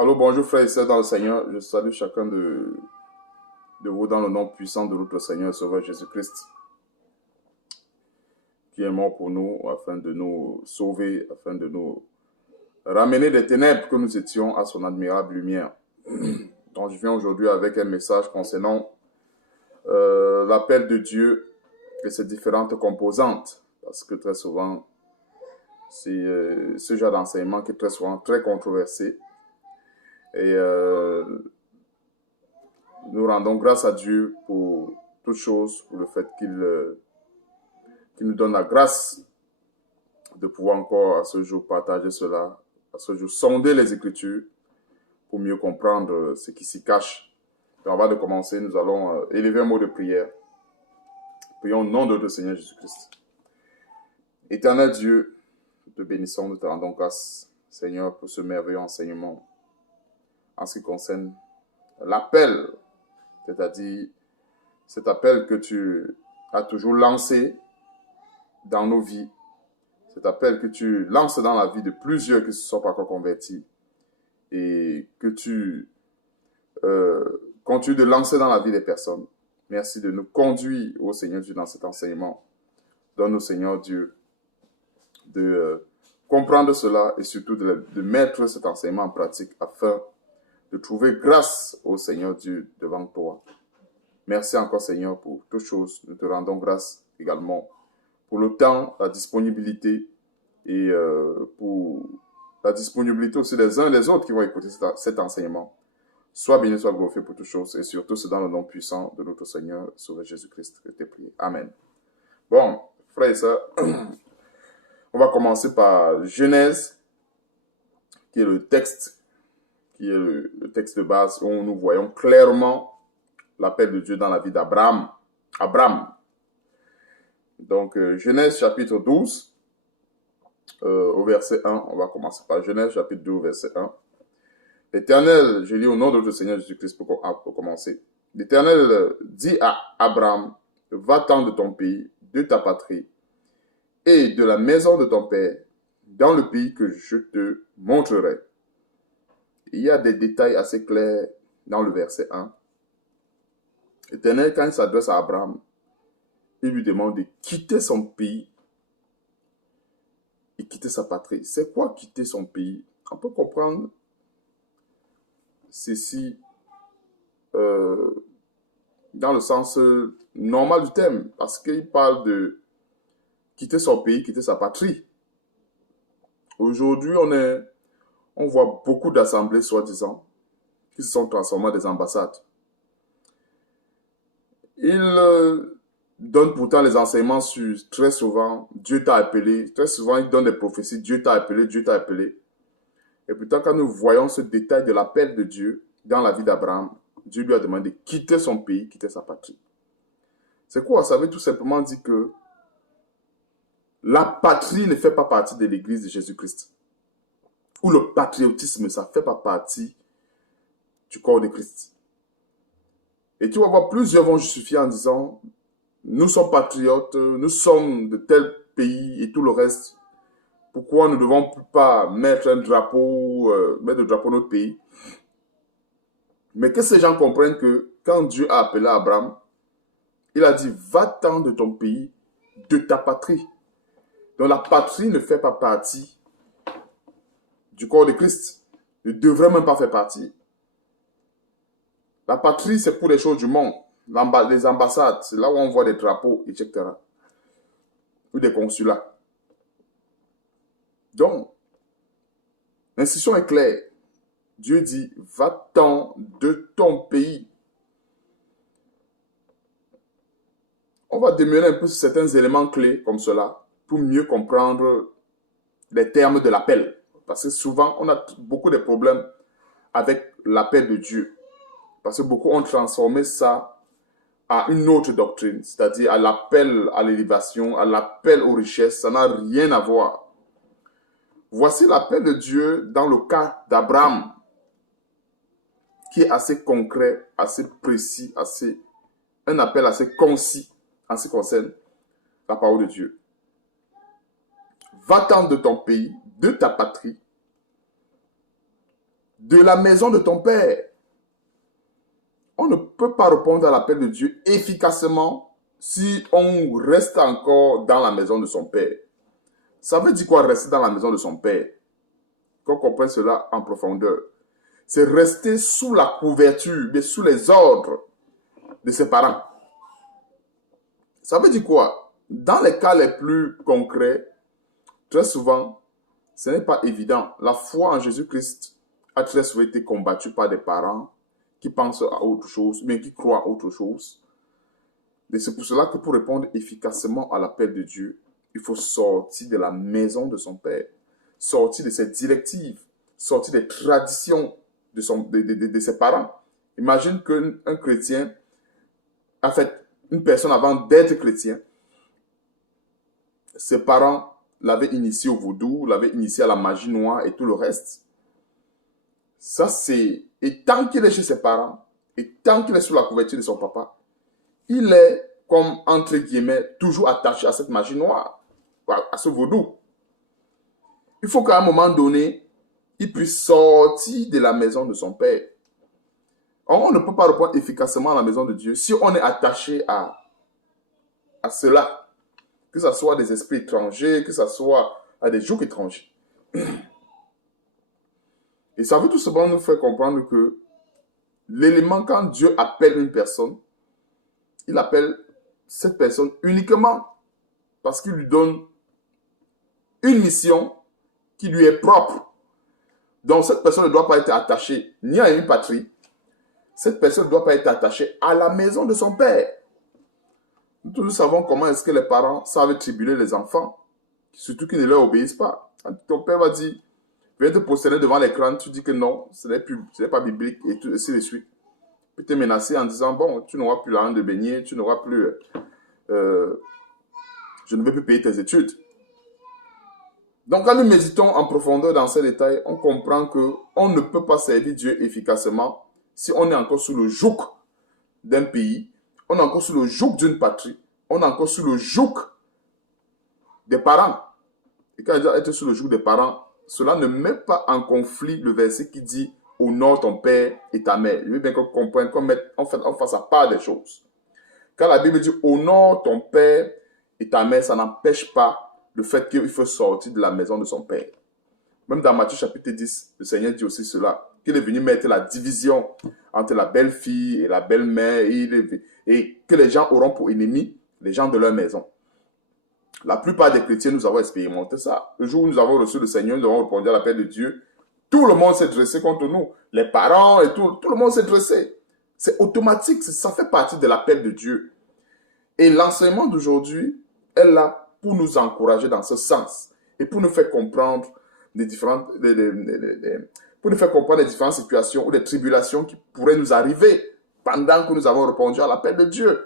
Allô, bonjour frères et sœurs dans le Seigneur. Je salue chacun de vous dans le nom puissant de notre Seigneur et Sauveur Jésus-Christ, qui est mort pour nous afin de nous sauver, afin de nous ramener des ténèbres que nous étions à son admirable lumière. Donc je viens aujourd'hui avec un message concernant l'appel de Dieu et ses différentes composantes, parce que très souvent, c'est ce genre d'enseignement qui est très souvent très controversé. Et nous rendons grâce à Dieu pour toutes choses, pour le fait qu'il nous donne la grâce de pouvoir encore à ce jour partager cela, à ce jour sonder les Écritures pour mieux comprendre ce qui s'y cache. Et avant de commencer, nous allons élever un mot de prière. Prions au nom de notre Seigneur Jésus-Christ. Éternel Dieu, nous te bénissons, nous te rendons grâce, Seigneur, pour ce merveilleux enseignement en ce qui concerne l'appel, c'est-à-dire cet appel que tu as toujours lancé dans nos vies, cet appel que tu lances dans la vie de plusieurs qui ne se sont pas encore convertis et que tu continues de lancer dans la vie des personnes. Merci de nous conduire, ô Seigneur Dieu, dans cet enseignement. Donne-nous, Seigneur Dieu, de comprendre cela et surtout de mettre cet enseignement en pratique afin de trouver grâce au Seigneur Dieu devant toi. Merci encore, Seigneur, pour toutes choses. Nous te rendons grâce également pour le temps, la disponibilité et pour la disponibilité aussi des uns et des autres qui vont écouter cet enseignement. Sois béni, sois glorifié pour toutes choses et surtout c'est dans le nom puissant de notre Seigneur, Sauveur Jésus-Christ que je t'ai prié. Amen. Bon, frères et sœurs, on va commencer par Genèse, qui est le texte de base où nous voyons clairement l'appel de Dieu dans la vie d'Abraham. Donc, Genèse chapitre 12, au verset 1, on va commencer par Genèse chapitre 12, verset 1. L'Éternel, je lis au nom de notre Seigneur Jésus-Christ pour commencer. L'Éternel dit à Abraham, va-t'en de ton pays, de ta patrie, et de la maison de ton père, dans le pays que je te montrerai. Il y a des détails assez clairs dans le verset 1. L'Éternel, quand il s'adresse à Abraham, il lui demande de quitter son pays et quitter sa patrie. C'est quoi quitter son pays? On peut comprendre ceci dans le sens normal du terme, parce qu'il parle de quitter son pays, quitter sa patrie. Aujourd'hui, on voit beaucoup d'assemblées, soi-disant, qui se sont transformées en des ambassades. Ils donnent pourtant les enseignements sur très souvent, Dieu t'a appelé. Très souvent, ils donnent des prophéties, Dieu t'a appelé, Dieu t'a appelé. Et pourtant, quand nous voyons ce détail de l'appel de Dieu dans la vie d'Abraham, Dieu lui a demandé de quitter son pays, quitter sa patrie. C'est quoi? Ça veut tout simplement dire que la patrie ne fait pas partie de l'église de Jésus-Christ. Ou le patriotisme, ça ne fait pas partie du corps de Christ. Et tu vas voir, plusieurs vont justifier en disant, nous sommes patriotes, nous sommes de tel pays et tout le reste. Pourquoi nous ne devons pas mettre un drapeau, mettre le drapeau de notre pays? Mais que ces gens comprennent que quand Dieu a appelé Abraham, il a dit, va-t'en de ton pays, de ta patrie. Donc la patrie ne fait pas partie du corps de Christ. Ne devrait même pas faire partie. La patrie, c'est pour les choses du monde. Les ambassades, c'est là où on voit des drapeaux, etc. Ou des consulats. Donc, l'instruction est claire. Dieu dit, va-t'en de ton pays. On va démêler un peu sur certains éléments clés comme cela pour mieux comprendre les termes de l'appel. Parce que souvent, on a beaucoup de problèmes avec l'appel de Dieu. Parce que beaucoup ont transformé ça à une autre doctrine, c'est-à-dire à l'appel à l'élévation, à l'appel aux richesses. Ça n'a rien à voir. Voici l'appel de Dieu dans le cas d'Abraham, qui est assez concret, assez précis, un appel assez concis en ce qui concerne la parole de Dieu. Va-t'en de ton pays, de ta patrie, de la maison de ton père. On ne peut pas répondre à l'appel de Dieu efficacement si on reste encore dans la maison de son père. Ça veut dire quoi, rester dans la maison de son père? Qu'on comprenne cela en profondeur. C'est rester sous la couverture, mais sous les ordres de ses parents. Ça veut dire quoi? Dans les cas les plus concrets, très souvent, ce n'est pas évident. La foi en Jésus-Christ a très souvent été combattue par des parents qui pensent à autre chose, mais qui croient à autre chose. Et c'est pour cela que pour répondre efficacement à l'appel de Dieu, il faut sortir de la maison de son père, sortir de ses directives, sortir des traditions de ses parents. Imagine qu'un chrétien, en fait, une personne avant d'être chrétien, ses parents l'avaient initié au vaudou, l'avaient initié à la magie noire et tout le reste. Ça, c'est... Et tant qu'il est chez ses parents, et tant qu'il est sous la couverture de son papa, il est, comme, entre guillemets, toujours attaché à cette magie noire, à ce vaudou. Il faut qu'à un moment donné, il puisse sortir de la maison de son père. On ne peut pas répondre efficacement à la maison de Dieu si on est attaché à cela. Que ce soit des esprits étrangers, que ce soit à des jougs étrangers. Et ça veut tout simplement nous faire comprendre que l'élément, quand Dieu appelle une personne, il appelle cette personne uniquement parce qu'il lui donne une mission qui lui est propre. Donc cette personne ne doit pas être attachée ni à une patrie. Cette personne ne doit pas être attachée à la maison de son père. Nous savons comment est-ce que les parents savent tribuler les enfants, surtout qu'ils ne leur obéissent pas. Quand ton père va dire, viens te poster devant l'écran, tu dis que non, ce n'est pas biblique, et ainsi de suite. Puis te menacer en disant, bon, tu n'auras plus l'argent de baigner, tu n'auras plus... je ne vais plus payer tes études. Donc, quand nous méditons en profondeur dans ces détails, on comprend qu'on ne peut pas servir Dieu efficacement si on est encore sous le joug d'un pays, on est encore sous le joug d'une patrie, on est encore sous le joug des parents. Et quand il dit être sous le joug des parents, cela ne met pas en conflit le verset qui dit « Honore ton père et ta mère ». Je veux bien qu'on comprenne, qu'on fasse à part des choses. Quand la Bible dit « Honore ton père et ta mère », ça n'empêche pas le fait qu'il faut sortir de la maison de son père. Même dans Matthieu chapitre 10, le Seigneur dit aussi cela, qu'il est venu mettre la division entre la belle-fille et la belle-mère et que les gens auront pour ennemis les gens de leur maison. La plupart des chrétiens, nous avons expérimenté ça. Le jour où nous avons reçu le Seigneur, nous avons répondu à l'appel de Dieu. Tout le monde s'est dressé contre nous. Les parents et tout le monde s'est dressé. C'est automatique, ça fait partie de l'appel de Dieu. Et l'enseignement d'aujourd'hui est là pour nous encourager dans ce sens et pour nous faire comprendre les différentes situations ou les tribulations qui pourraient nous arriver pendant que nous avons répondu à l'appel de Dieu.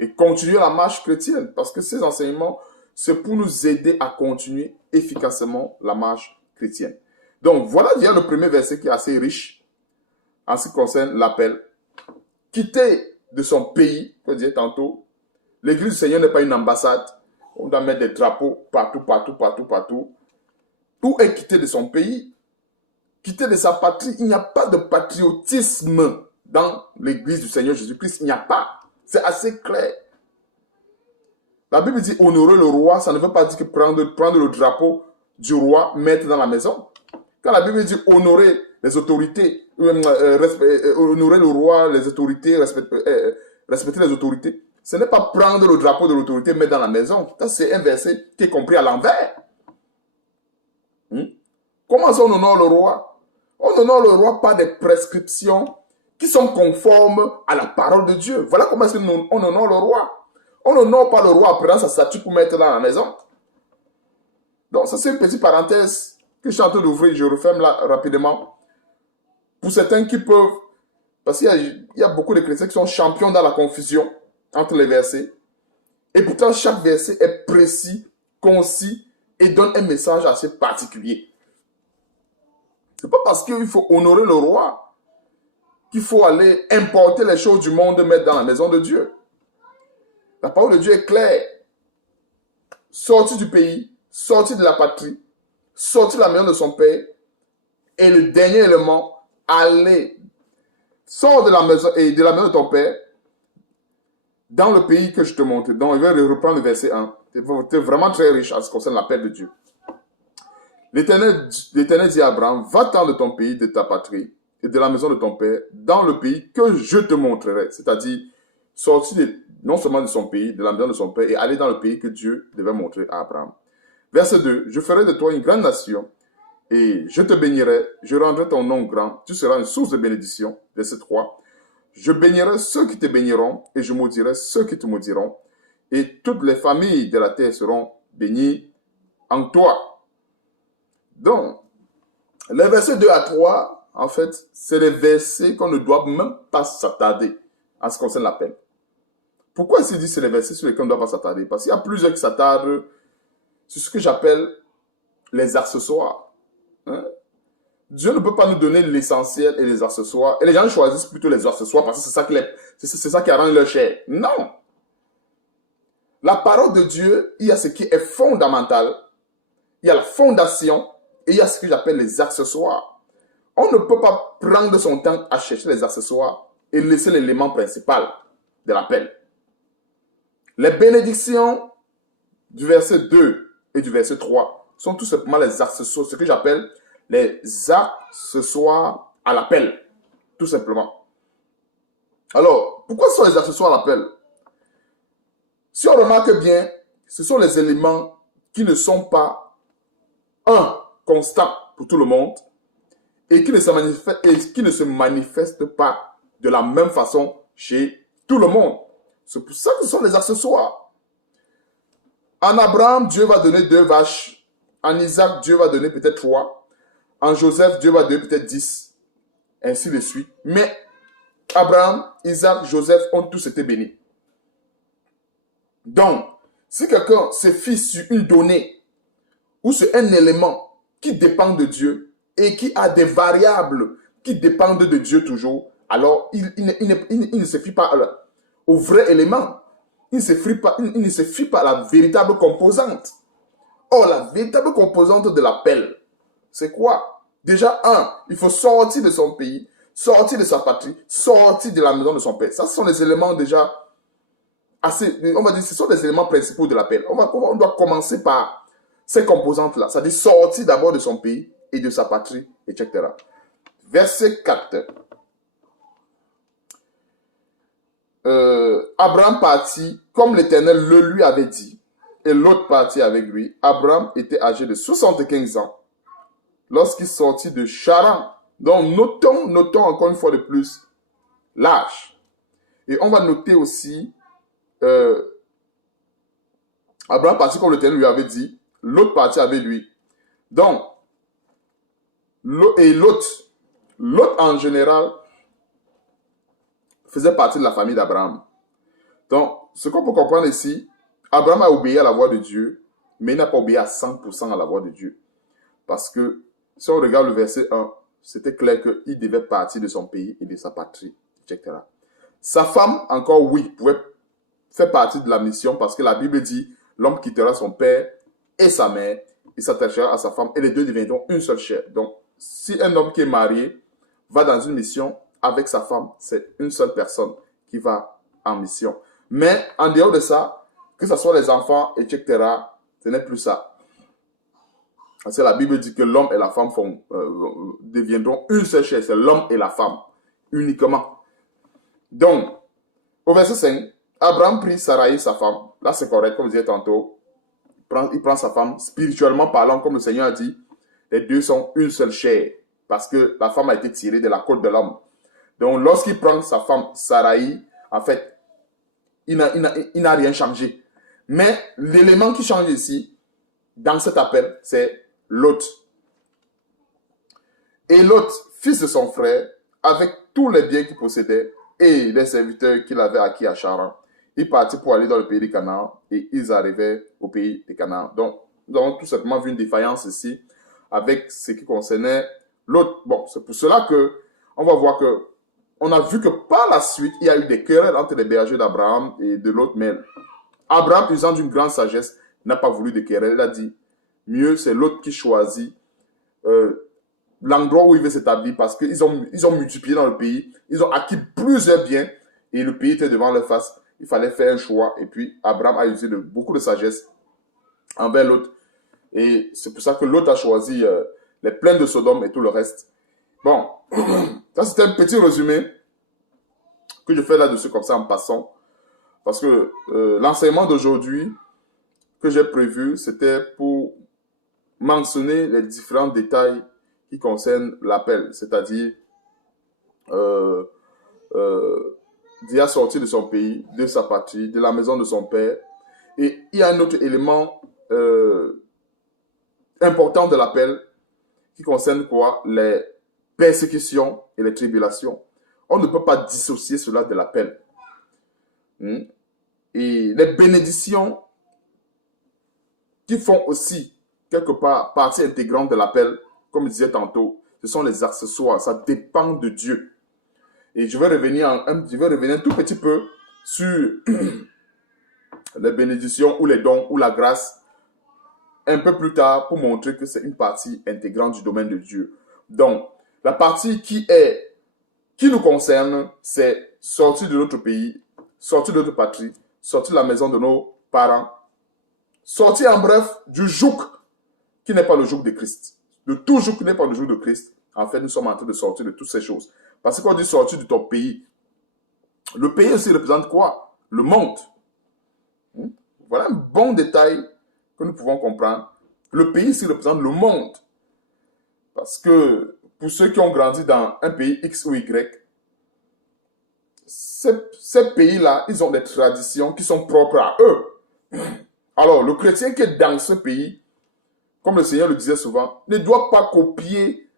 Et continuer la marche chrétienne, parce que ces enseignements, c'est pour nous aider à continuer efficacement la marche chrétienne. Donc, voilà déjà le premier verset qui est assez riche en ce qui concerne l'appel. Quitter de son pays, je disais tantôt, l'église du Seigneur n'est pas une ambassade. On doit mettre des drapeaux partout. Tout est quitter de son pays, quitter de sa patrie. Il n'y a pas de patriotisme dans l'église du Seigneur Jésus-Christ. Il n'y a pas. C'est assez clair. La Bible dit honorer le roi, ça ne veut pas dire que prendre le drapeau du roi, mettre dans la maison. Quand la Bible dit honorer les autorités, honorer le roi, les autorités, respecter les autorités, ce n'est pas prendre le drapeau de l'autorité, mettre dans la maison. Ça, c'est un verset qui est compris à l'envers. Comment ça on honore le roi? On honore le roi par des prescriptions qui sont conformes à la parole de Dieu. Voilà comment est-ce qu'on honore le roi. On n'honore pas le roi en prenant sa statue pour mettre dans la maison. Donc, ça c'est une petite parenthèse que je suis en train d'ouvrir. Je referme là rapidement. Pour certains qui peuvent... Parce qu'il y a beaucoup de chrétiens qui sont champions dans la confusion entre les versets. Et pourtant, chaque verset est précis, concis et donne un message assez particulier. C'est pas parce qu'il faut honorer le roi qu'il faut aller importer les choses du monde et mettre dans la maison de Dieu. La parole de Dieu est claire. Sortir du pays, sortir de la patrie, sortir de la maison de son père, Et le dernier élément, allez, sors de la maison et de la maison de ton père dans le pays que je te montre. Donc, il va reprendre le verset 1. Tu es vraiment très riche en ce qui concerne la paix de Dieu. L'Éternel dit à Abraham, va-t'en de ton pays, de ta patrie et de la maison de ton père dans le pays que je te montrerai. C'est-à-dire, sortir non seulement de son pays, de la maison de son père et aller dans le pays que Dieu devait montrer à Abraham. Verset 2, je ferai de toi une grande nation et je te bénirai, je rendrai ton nom grand, tu seras une source de bénédiction. Verset 3, je bénirai ceux qui te béniront et je maudirai ceux qui te maudiront et toutes les familles de la terre seront bénies en toi. Donc, les versets 2 à 3, en fait, c'est les versets qu'on ne doit même pas s'attarder en ce qui concerne la paix. Pourquoi il dit que c'est les versets sur lesquels on ne doit pas s'attarder? Parce qu'il y a plusieurs qui s'attardent sur ce que j'appelle les accessoires. Hein? Dieu ne peut pas nous donner l'essentiel et les accessoires. Et les gens choisissent plutôt les accessoires parce que c'est ça qui arrange leur chair. Non! La parole de Dieu, il y a ce qui est fondamental, il y a la fondation et il y a ce que j'appelle les accessoires. On ne peut pas prendre son temps à chercher les accessoires et laisser l'élément principal de l'appel. Les bénédictions du verset 2 et du verset 3 sont tout simplement les accessoires, ce que j'appelle les accessoires à l'appel, tout simplement. Alors, pourquoi sont les accessoires à l'appel? Si on remarque bien, ce sont les éléments qui ne sont pas constants pour tout le monde et qui ne se manifestent pas de la même façon chez tout le monde. C'est pour ça que ce sont les accessoires. En Abraham, Dieu va donner 2 vaches. En Isaac, Dieu va donner peut-être 3. En Joseph, Dieu va donner peut-être 10. Ainsi de suite. Mais Abraham, Isaac, Joseph ont tous été bénis. Donc, si quelqu'un se fie sur une donnée ou sur un élément qui dépend de Dieu et qui a des variables qui dépendent de Dieu toujours, alors il ne se fie pas au vrai élément. Il ne se fie pas à la véritable composante. Or, la véritable composante de l'appel, c'est quoi? Déjà, il faut sortir de son pays, sortir de sa patrie, sortir de la maison de son père. Ça, ce sont les éléments déjà assez, on va dire, ce sont les éléments principaux de l'appel. On doit commencer par ces composantes-là, c'est-à-dire sortir d'abord de son pays et de sa patrie, etc. Verset 4. Abraham partit comme l'Éternel le lui avait dit, et l'autre partit avec lui. Abraham était âgé de 75 ans lorsqu'il sortit de Charan. Donc notons encore une fois de plus l'âge. Et on va noter aussi Abraham partit comme l'Éternel lui avait dit, l'autre partit avec lui. Donc, l'autre en général faisait partie de la famille d'Abraham. Donc, ce qu'on peut comprendre ici, Abraham a obéi à la voix de Dieu, mais il n'a pas obéi à 100% à la voix de Dieu. Parce que, si on regarde le verset 1, c'était clair qu'il devait partir de son pays et de sa patrie, etc. Sa femme, encore oui, pouvait faire partie de la mission parce que la Bible dit, l'homme quittera son père et sa mère, il s'attachera à sa femme et les deux deviendront une seule chair. Donc, si un homme qui est marié va dans une mission avec sa femme, c'est une seule personne qui va en mission. Mais en dehors de ça, que ce soit les enfants, etc., ce n'est plus ça. Parce que la Bible dit que l'homme et la femme deviendront une seule chair. C'est l'homme et la femme, uniquement. Donc, au verset 5, Abraham prit Sarai, sa femme. Là, c'est correct, comme je disais tantôt. Il prend sa femme, spirituellement parlant, comme le Seigneur a dit. Les deux sont une seule chair. Parce que la femme a été tirée de la côte de l'homme. Donc, lorsqu'il prend sa femme, Sarai, en fait, il n'a rien changé. Mais l'élément qui change ici, dans cet appel, c'est Lot. Et Lot, fils de son frère, avec tous les biens qu'il possédait et les serviteurs qu'il avait acquis à Charan, il partit pour aller dans le pays de Canaan et ils arrivaient au pays de Canaan. Donc, nous avons tout simplement vu une défaillance ici avec ce qui concernait Lot. Bon, c'est pour cela que on va voir que on a vu que par la suite, il y a eu des querelles entre les bergers d'Abraham et de Lot, mais Abraham, usant d'une grande sagesse, n'a pas voulu de querelle. Il a dit, mieux c'est Lot qui choisit l'endroit où il veut s'établir parce qu'ils ont multiplié dans le pays, ils ont acquis plusieurs biens et le pays était devant leur face. Il fallait faire un choix et puis Abraham a usé de beaucoup de sagesse envers l'autre. Et c'est pour ça que l'autre a choisi les plaines de Sodome et tout le reste. Bon, ça c'était un petit résumé que je fais là-dessus comme ça en passant. Parce que l'enseignement d'aujourd'hui que j'ai prévu, c'était pour mentionner les différents détails qui concernent l'appel, c'est-à-dire d'y a sorti de son pays, de sa patrie, de la maison de son père. Et il y a un autre élément important de l'appel qui concerne quoi? Les persécutions et les tribulations. On ne peut pas dissocier cela de l'appel. Et les bénédictions qui font aussi quelque part partie intégrante de l'appel, comme je disais tantôt, ce sont les accessoires, ça dépend de Dieu. Et je vais revenir un tout petit peu sur les bénédictions ou les dons ou la grâce un peu plus tard pour montrer que c'est une partie intégrante du domaine de Dieu. Donc, la partie qui nous concerne, c'est sortir de notre pays, sortir de notre patrie, sortir de la maison de nos parents, sortir en bref du joug qui n'est pas le joug de Christ. De tout joug qui n'est pas le joug de Christ. En fait, nous sommes en train de sortir de toutes ces choses. Parce que quand on dit sortir de ton pays, le pays aussi représente quoi? Le monde. Voilà un bon détail que nous pouvons comprendre. Le pays aussi représente le monde. Parce que pour ceux qui ont grandi dans un pays X ou Y, ces pays-là, ils ont des traditions qui sont propres à eux. Alors, le chrétien qui est dans ce pays, comme le Seigneur le disait souvent, ne doit pas copier.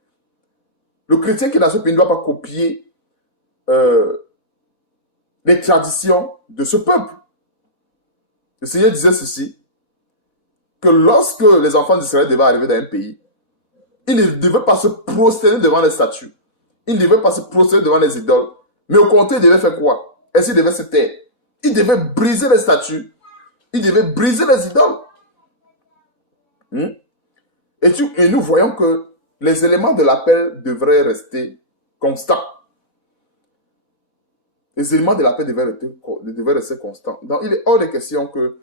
Le chrétien qui est dans ce pays ne doit pas copier les traditions de ce peuple. Le Seigneur disait ceci, que lorsque les enfants d'Israël devaient arriver dans un pays, ils ne devaient pas se prosterner devant les statues. Ils ne devaient pas se prosterner devant les idoles. Mais au contraire, ils devaient faire quoi? Est-ce qu'ils devaient se taire? Ils devaient briser les statues. Ils devaient briser les idoles. Et nous voyons que les éléments de l'appel devraient rester constants. Les éléments de l'appel devraient rester constants. Donc, il est hors de question que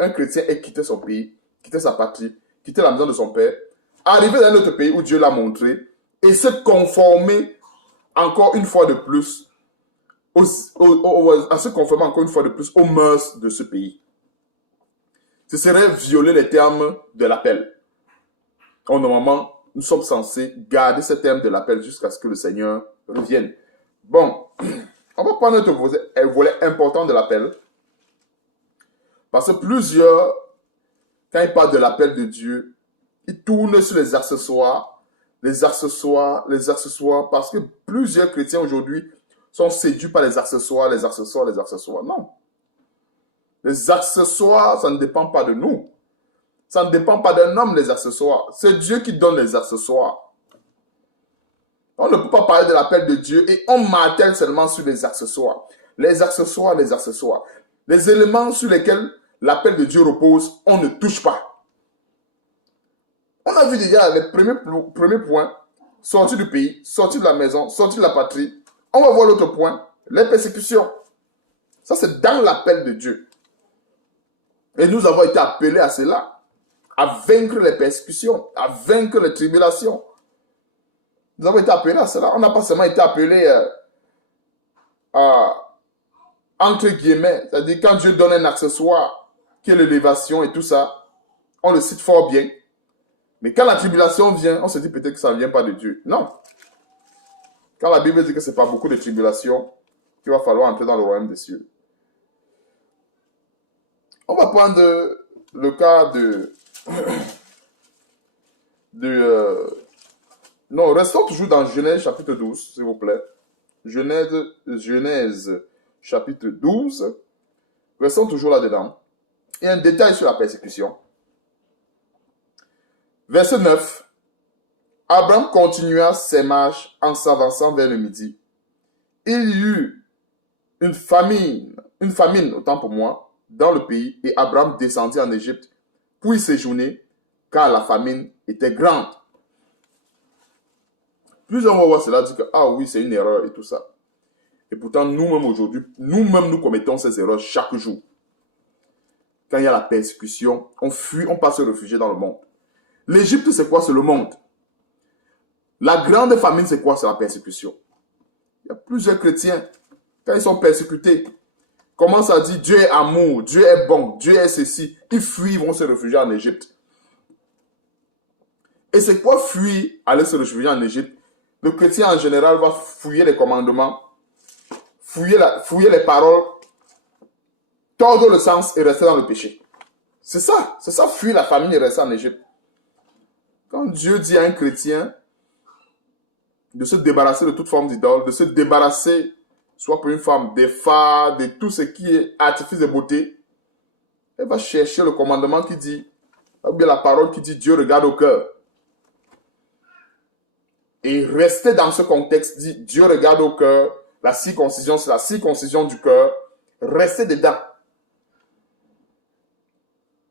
un chrétien ait quitté son pays, quitté sa patrie, quitté la maison de son père, arriver dans un autre pays où Dieu l'a montré et se conformer encore une fois de plus à se conformer encore une fois de plus aux mœurs de ce pays. Ce serait violer les termes de l'appel. Normalement, nous sommes censés garder ces termes de l'appel jusqu'à ce que le Seigneur revienne. Bon, on va prendre un volet important de l'appel. Parce que plusieurs, quand ils parlent de l'appel de Dieu, ils tournent sur les accessoires, parce que plusieurs chrétiens aujourd'hui sont séduits par les accessoires. Non. Les accessoires, ça ne dépend pas de nous. Ça ne dépend pas d'un homme, les accessoires. C'est Dieu qui donne les accessoires. On ne peut pas parler de l'appel de Dieu et on martèle seulement sur les accessoires. Les accessoires. Les éléments sur lesquels l'appel de Dieu repose, on ne touche pas. On a vu déjà les premiers points, sortir du pays, sortir de la maison, sortir de la patrie. On va voir l'autre point, les persécutions. Ça, c'est dans l'appel de Dieu. Et nous avons été appelés à cela, à vaincre les persécutions, à vaincre les tribulations. Nous avons été appelés à cela. On n'a pas seulement été appelés à, entre guillemets, c'est-à-dire quand Dieu donne un accessoire, qui est l'élévation et tout ça, on le cite fort bien. Mais quand la tribulation vient, on se dit peut-être que ça ne vient pas de Dieu. Non. Quand la Bible dit que ce n'est pas beaucoup de tribulations, qu'il va falloir entrer dans le royaume des cieux. On va prendre le cas non, restons toujours dans Genèse chapitre 12, s'il vous plaît. Genèse chapitre 12. Restons toujours là-dedans. Il y a un détail sur la persécution. Verset 9. Abraham continua ses marches en s'avançant vers le midi. Il y eut une famine, autant pour moi, dans le pays, et Abraham descendit en Égypte pour y séjourner, car la famine était grande. Plusieurs vont voir cela, dire que, ah oui, c'est une erreur et tout ça. Et pourtant, nous-mêmes aujourd'hui, nous-mêmes, nous commettons ces erreurs chaque jour. Quand il y a la persécution, on fuit, on passe se réfugier dans le monde. L'Égypte, c'est quoi? C'est le monde. La grande famine, c'est quoi? C'est la persécution. Il y a plusieurs chrétiens, quand ils sont persécutés, commencent à dire Dieu est amour, Dieu est bon, Dieu est ceci. Ils fuient, ils vont se réfugier en Égypte. Et c'est quoi fuir, aller se réfugier en Égypte? Le chrétien en général va fouiller les commandements, fouiller les paroles, tordre le sens et rester dans le péché. C'est ça, fuir la famine et rester en Égypte. Quand Dieu dit à un chrétien de se débarrasser de toute forme d'idole, de se débarrasser, soit pour une femme, des phares, de tout ce qui est artifice de beauté, elle va chercher le commandement qui dit, ou bien la parole qui dit Dieu regarde au cœur. Et rester dans ce contexte dit Dieu regarde au cœur, la circoncision, c'est la circoncision du cœur, rester dedans.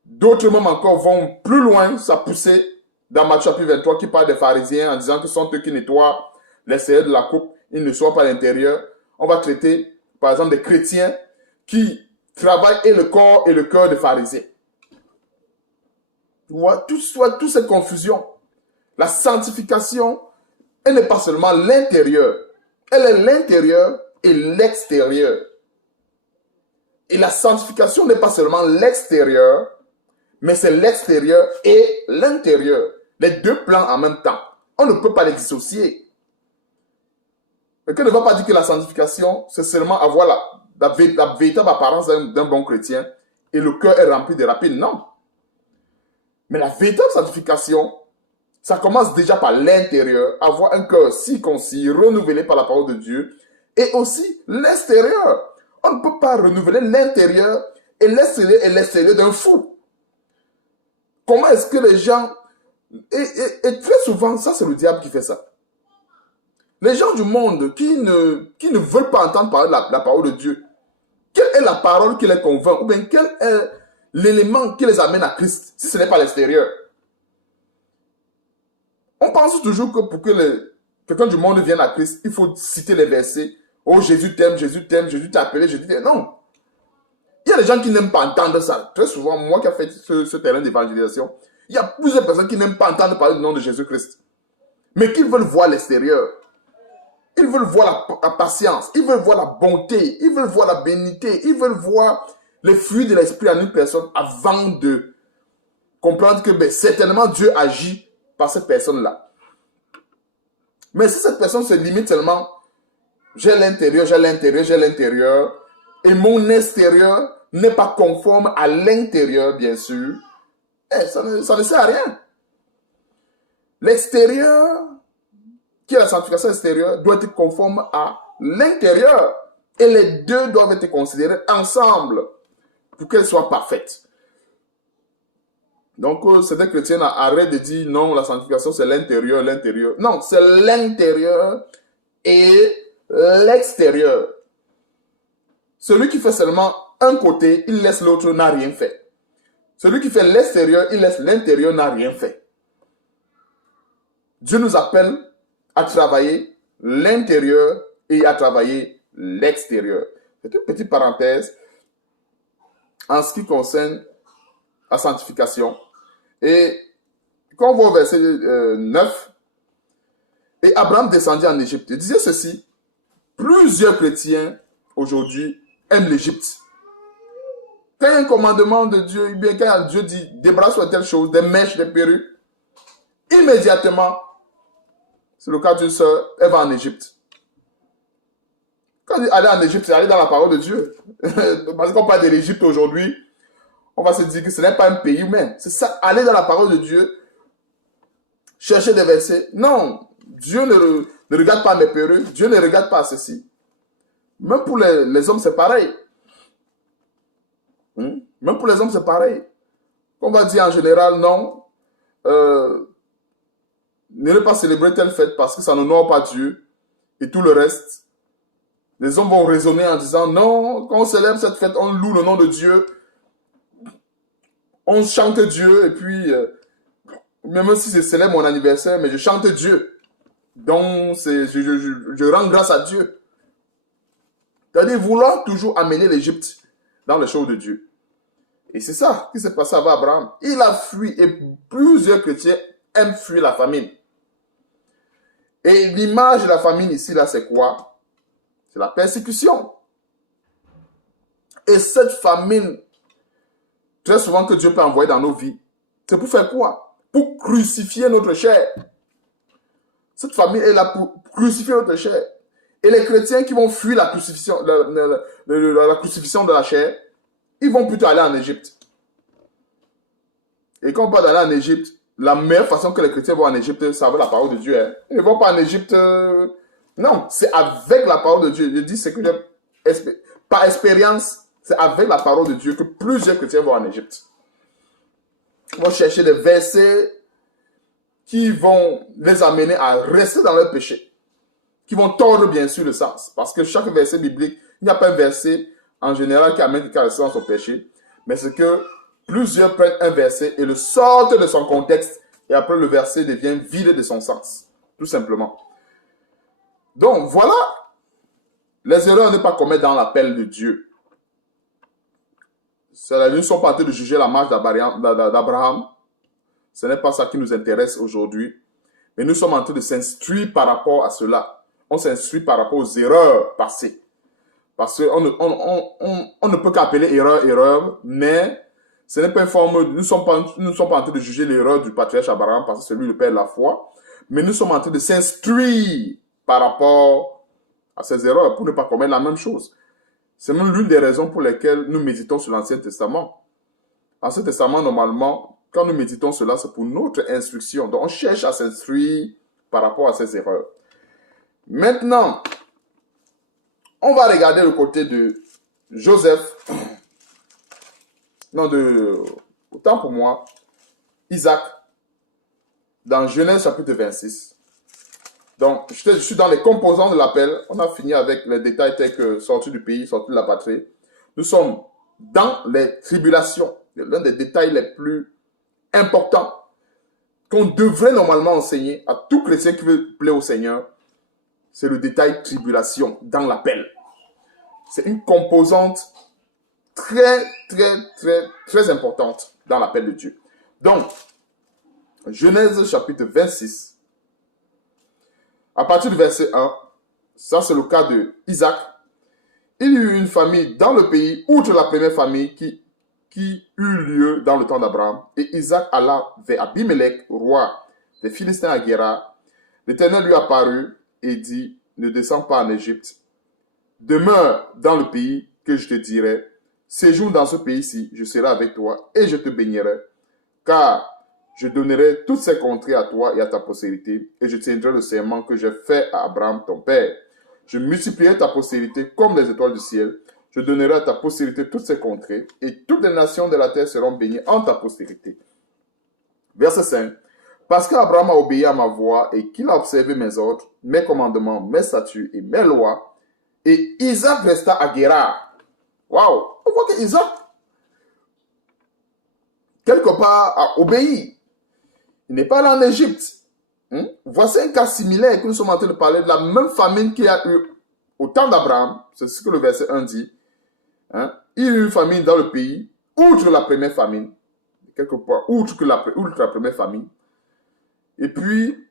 D'autres même encore vont plus loin, ça pousser dans Matthieu chapitre 23 qui parle des pharisiens en disant que ce sont eux qui nettoient l'extérieur de la coupe, ils ne nettoient pas l'intérieur. On va traiter par exemple des chrétiens qui travaillent et le corps et le cœur des pharisiens. Tu vois, toute cette confusion. La sanctification, elle n'est pas seulement l'intérieur, elle est l'intérieur et l'extérieur. Et la sanctification n'est pas seulement l'extérieur, mais c'est l'extérieur et l'intérieur. Les deux plans en même temps. On ne peut pas les dissocier. Quelqu'un ne va pas dire que la sanctification, c'est seulement avoir la véritable apparence d'un bon chrétien et le cœur est rempli de rapines. Non. Mais la véritable sanctification, ça commence déjà par l'intérieur, avoir un cœur circoncis, renouvelé par la parole de Dieu, et aussi l'extérieur. On ne peut pas renouveler l'intérieur et l'extérieur d'un fou. Comment est-ce que les gens... Et très souvent, ça c'est le diable qui fait ça. Les gens du monde qui ne veulent pas entendre parler la parole de Dieu, quelle est la parole qui les convainc? Ou bien quel est l'élément qui les amène à Christ, si ce n'est pas l'extérieur? On pense toujours que pour que quelqu'un du monde vienne à Christ, il faut citer les versets. Oh, Jésus t'aime, Jésus t'aime, Jésus t'a appelé, Jésus t'aime. Non. Il y a des gens qui n'aiment pas entendre ça. Très souvent, moi qui ai fait ce terrain d'évangélisation, il y a plusieurs personnes qui n'aiment pas entendre parler du nom de Jésus-Christ. Mais qui veulent voir l'extérieur. Ils veulent voir la patience, ils veulent voir la bonté, ils veulent voir la bénité, ils veulent voir les fruits de l'esprit en une personne avant de comprendre que certainement Dieu agit par cette personne-là. Mais si cette personne se limite seulement, j'ai l'intérieur, j'ai l'intérieur, j'ai l'intérieur, et mon extérieur n'est pas conforme à l'intérieur, bien sûr, ça ne sert à rien. L'extérieur, qui est la sanctification extérieure, doit être conforme à l'intérieur. Et les deux doivent être considérés ensemble pour qu'elles soient parfaites. Donc, certains chrétiens arrêtent de dire non, la sanctification c'est l'intérieur, l'intérieur. Non, c'est l'intérieur et l'extérieur. Celui qui fait seulement un côté, il laisse l'autre, n'a rien fait. Celui qui fait l'extérieur, il laisse l'intérieur, n'a rien fait. Dieu nous appelle à travailler l'intérieur et à travailler l'extérieur. C'est une petite parenthèse en ce qui concerne la sanctification. Et quand on voit au verset 9, et Abraham descendit en Égypte. Il disait ceci, plusieurs chrétiens aujourd'hui aiment l'Égypte. Quand il y a un commandement de Dieu, bien quand Dieu dit débarrasse-toi de telle chose, des mèches, des perruques, immédiatement, c'est le cas d'une sœur, elle va en Égypte. Quand on dit aller en Égypte, c'est aller dans la parole de Dieu. Parce qu'on parle de l'Égypte aujourd'hui, on va se dire que ce n'est pas un pays humain. C'est ça, aller dans la parole de Dieu, chercher des versets. Non, Dieu ne regarde pas mes perruques, Dieu ne regarde pas ceci. Même pour les hommes, c'est pareil. Même pour les hommes, c'est pareil. On va dire en général, non, ne pas célébrer telle fête parce que ça n'honore pas Dieu et tout le reste. Les hommes vont raisonner en disant, non, quand on célèbre cette fête, on loue le nom de Dieu, on chante Dieu et puis, même si je célèbre mon anniversaire, mais je chante Dieu. Donc, je rends grâce à Dieu. C'est-à-dire vouloir toujours amener l'Égypte dans les choses de Dieu. Et c'est ça qui s'est passé avec Abraham. Il a fui et plusieurs chrétiens aiment fuir la famine. Et l'image de la famine ici, là, c'est quoi? C'est la persécution. Et cette famine, très souvent que Dieu peut envoyer dans nos vies, c'est pour faire quoi? Pour crucifier notre chair. Cette famine est là pour crucifier notre chair. Et les chrétiens qui vont fuir la crucifixion, la crucifixion de la chair, ils vont plutôt aller en Égypte. Et quand on parle d'aller en Égypte, la meilleure façon que les chrétiens vont en Égypte, c'est avec la parole de Dieu. Hein. Ils ne vont pas en Égypte. Non, c'est avec la parole de Dieu. Je dis c'est que par expérience, c'est avec la parole de Dieu que plusieurs chrétiens vont en Égypte. Ils vont chercher des versets qui vont les amener à rester dans leur péché. Qui vont tordre bien sûr le sens. Parce que chaque verset biblique, il n'y a pas un verset en général qui amène quelqu'un à rester dans son péché. Mais c'est que plusieurs prennent un verset et le sortent de son contexte. Et après le verset devient vide de son sens. Tout simplement. Donc voilà les erreurs à ne pas commettre dans l'appel de Dieu. Nous ne sommes pas en train de juger la marche d'Abraham. Ce n'est pas ça qui nous intéresse aujourd'hui. Mais nous sommes en train de s'instruire par rapport à cela. On s'instruit par rapport aux erreurs passées. Parce qu'on ne peut qu'appeler erreur, mais ce n'est pas une forme. Nous ne sommes pas en train de juger l'erreur du patriarche Abraham parce que c'est lui le père de la foi. Mais nous sommes en train de s'instruire par rapport à ces erreurs pour ne pas commettre la même chose. C'est même l'une des raisons pour lesquelles nous méditons sur l'Ancien Testament. L'Ancien Testament, normalement, quand nous méditons cela, c'est pour notre instruction. Donc, on cherche à s'instruire par rapport à ces erreurs. Maintenant, on va regarder le côté de Joseph. Non, autant pour moi, Isaac, dans Genèse chapitre 26. Donc, je suis dans les composants de l'appel. On a fini avec les détails tels que sortir du pays, sortir de la patrie. Nous sommes dans les tribulations. L'un des détails les plus importants qu'on devrait normalement enseigner à tout chrétien qui veut plaire au Seigneur, c'est le détail tribulation dans l'appel. C'est une composante très, très, très, très importante dans l'appel de Dieu. Donc, Genèse chapitre 26, à partir du verset 1, ça c'est le cas de Isaac. Il y eut une famille dans le pays, outre la première famille qui eut lieu dans le temps d'Abraham. Et Isaac alla vers Abimelech, roi des Philistins à Guérar. L'Éternel lui apparut et dit, ne descends pas en Égypte. Demeure dans le pays que je te dirai. Séjourne dans ce pays-ci, je serai avec toi et je te bénirai. Car je donnerai toutes ces contrées à toi et à ta postérité, et je tiendrai le serment que j'ai fait à Abraham ton père. Je multiplierai ta postérité comme les étoiles du ciel. Je donnerai à ta postérité toutes ces contrées, et toutes les nations de la terre seront bénies en ta postérité. Verset 5. Parce qu'Abraham a obéi à ma voix et qu'il a observé mes ordres, mes commandements, mes statuts et mes lois, et Isaac resta à Guérar. Waouh! On voit que Isaac, quelque part, a obéi. Il n'est pas allé en Égypte. Voici un cas similaire que nous sommes en train de parler de la même famine qu'il y a eu au temps d'Abraham. C'est ce que le verset 1 dit. Il y a eu une famine dans le pays, outre la première famine. Quelque part, outre la première famine. Et puis,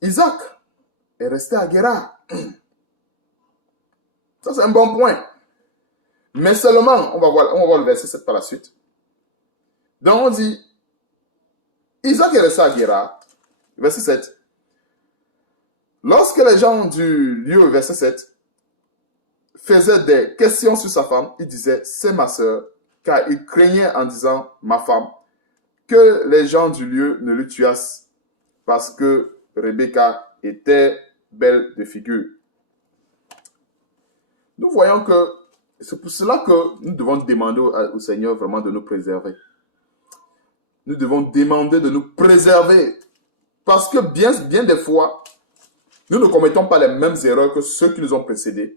Isaac est resté à Guérar. Ça, c'est un bon point. Mais seulement, on va voir le verset 7 par la suite. Donc, on dit, Isaac est resté à Guérar. Verset 7. Lorsque les gens du lieu, verset 7, faisaient des questions sur sa femme, il disait, c'est ma sœur, car il craignait en disant, ma femme, que les gens du lieu ne le tuassent, parce que Rebecca était belle de figure. Nous voyons que c'est pour cela que nous devons demander au Seigneur vraiment de nous préserver. Nous devons demander de nous préserver. Parce que bien des fois, nous ne commettons pas les mêmes erreurs que ceux qui nous ont précédés.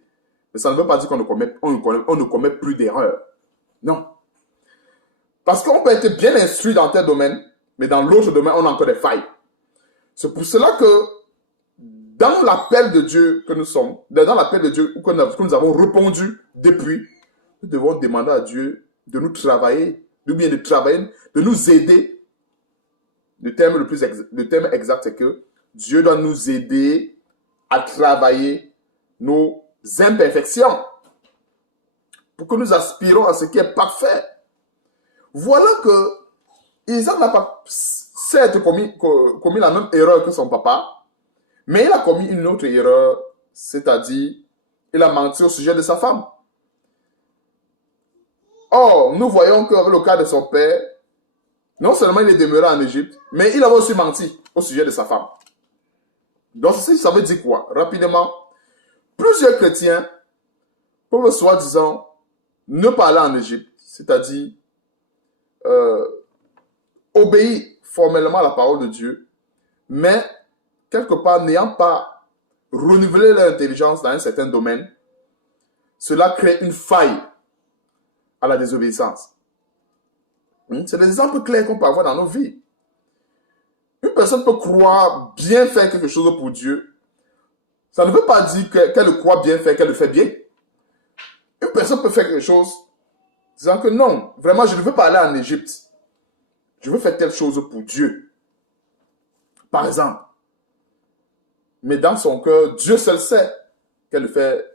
Mais ça ne veut pas dire qu'on ne commet plus d'erreurs. Non. Parce qu'on peut être bien instruit dans tel domaine, mais dans l'autre domaine, on a encore des failles. C'est pour cela que dans l'appel de Dieu que nous sommes, dans l'appel de Dieu que nous avons répondu depuis, nous devons demander à Dieu de nous travailler, de nous aider. Le terme exact, c'est que Dieu doit nous aider à travailler nos imperfections pour que nous aspirons à ce qui est parfait. Voilà que Isaac n'a pas certes commis la même erreur que son papa, mais il a commis une autre erreur, c'est-à-dire il a menti au sujet de sa femme. Or, nous voyons qu'avec le cas de son père, non seulement il est demeuré en Égypte, mais il avait aussi menti au sujet de sa femme. Donc, ça veut dire quoi? Rapidement, plusieurs chrétiens peuvent soi-disant ne pas aller en Égypte, c'est-à-dire obéir formellement à la parole de Dieu, mais quelque part n'ayant pas renouvelé leur intelligence dans un certain domaine, cela crée une faille à la désobéissance. C'est des exemples clairs qu'on peut avoir dans nos vies. Une personne peut croire bien faire quelque chose pour Dieu. Ça ne veut pas dire qu'elle croit bien faire, qu'elle le fait bien. Une personne peut faire quelque chose disant que non, vraiment, je ne veux pas aller en Égypte. Je veux faire telle chose pour Dieu. Par exemple. Mais dans son cœur, Dieu seul sait qu'elle le fait,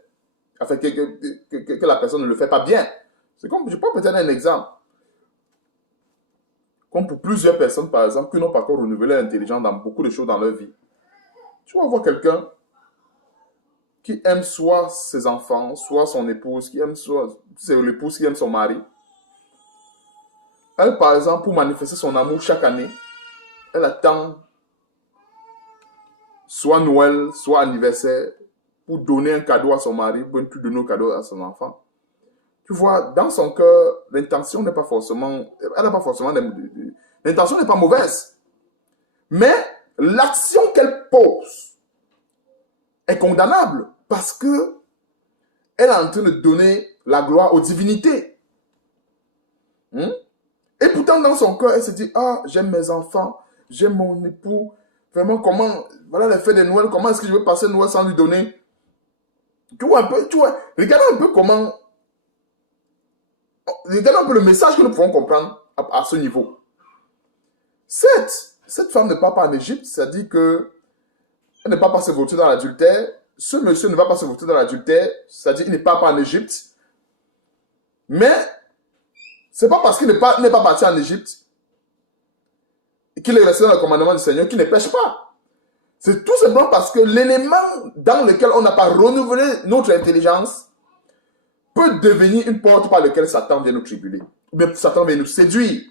enfin, que la personne ne le fait pas bien. C'est comme, je peux peut-être un exemple. Comme pour plusieurs personnes, par exemple, qui n'ont pas encore renouvelé l'intelligence dans beaucoup de choses dans leur vie. Tu vas voir quelqu'un qui aime soit ses enfants, soit son épouse, c'est l'épouse qui aime son mari. Elle, par exemple, pour manifester son amour chaque année, elle attend soit Noël, soit anniversaire, pour donner un cadeau à son mari, pour donner un cadeau à son enfant. Tu vois, dans son cœur, l'intention n'est pas forcément... Elle n'a pas forcément... L'intention n'est pas mauvaise. Mais l'action qu'elle pose est condamnable parce que elle est en train de donner la gloire aux divinités. Et pourtant, dans son cœur, elle se dit, ah, j'aime mes enfants, j'aime mon époux. Vraiment, comment... Voilà les fêtes de Noël, comment est-ce que je veux passer Noël sans lui donner? Tu vois un peu, regardez un peu comment... Regardez un peu le message que nous pouvons comprendre à ce niveau. Cette femme ne part pas en Égypte, c'est-à-dire que elle ne part pas se vautir dans l'adultère. Ce monsieur ne va pas se vautir dans l'adultère, c'est-à-dire qu'il ne part pas en Égypte. Mais c'est pas parce qu'il n'est pas parti en Égypte et qu'il est resté dans le commandement du Seigneur qu'il ne pêche pas. C'est tout simplement parce que l'élément dans lequel on n'a pas renouvelé notre intelligence peut devenir une porte par laquelle Satan vient nous tribuler. Ou bien Satan vient nous séduire.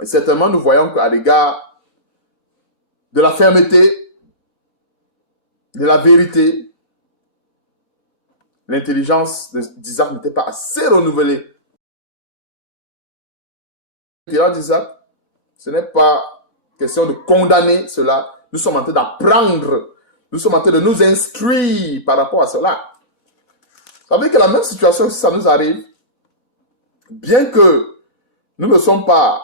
Et certainement, nous voyons qu'à l'égard de la fermeté, de la vérité, l'intelligence d'Isaac n'était pas assez renouvelée. L'intelligence d'Isaac, ce n'est pas question de condamner cela. Nous sommes en train d'apprendre. Nous sommes en train de nous instruire par rapport à cela. Vous savez que la même situation, si ça nous arrive, bien que nous ne sommes pas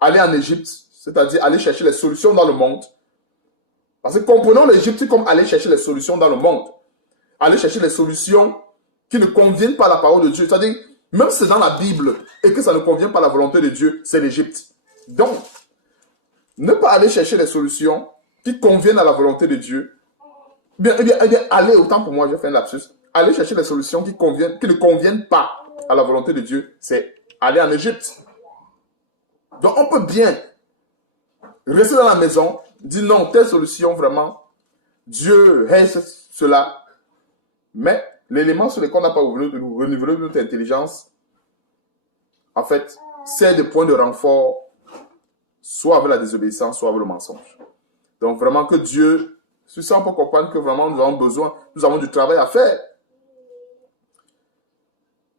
aller en Égypte, c'est-à-dire aller chercher les solutions dans le monde. Parce que comprenons l'Égypte comme aller chercher les solutions dans le monde. Aller chercher les solutions qui ne conviennent pas à la parole de Dieu. C'est-à-dire, même si c'est dans la Bible et que ça ne convient pas à la volonté de Dieu, c'est l'Égypte. Donc, ne pas aller chercher les solutions qui conviennent à la volonté de Dieu. Eh bien, allez, autant pour moi, j'ai fait un lapsus. Aller chercher les solutions qui ne conviennent pas à la volonté de Dieu, c'est aller en Égypte. Donc, on peut bien rester dans la maison, dire non, telle solution, vraiment, Dieu reste cela. Mais l'élément sur lequel on n'a pas renouvelé notre intelligence, en fait, c'est des points de renfort, soit avec la désobéissance, soit avec le mensonge. Donc, vraiment que Dieu, sur ça, on peut comprendre que vraiment nous avons besoin, nous avons du travail à faire.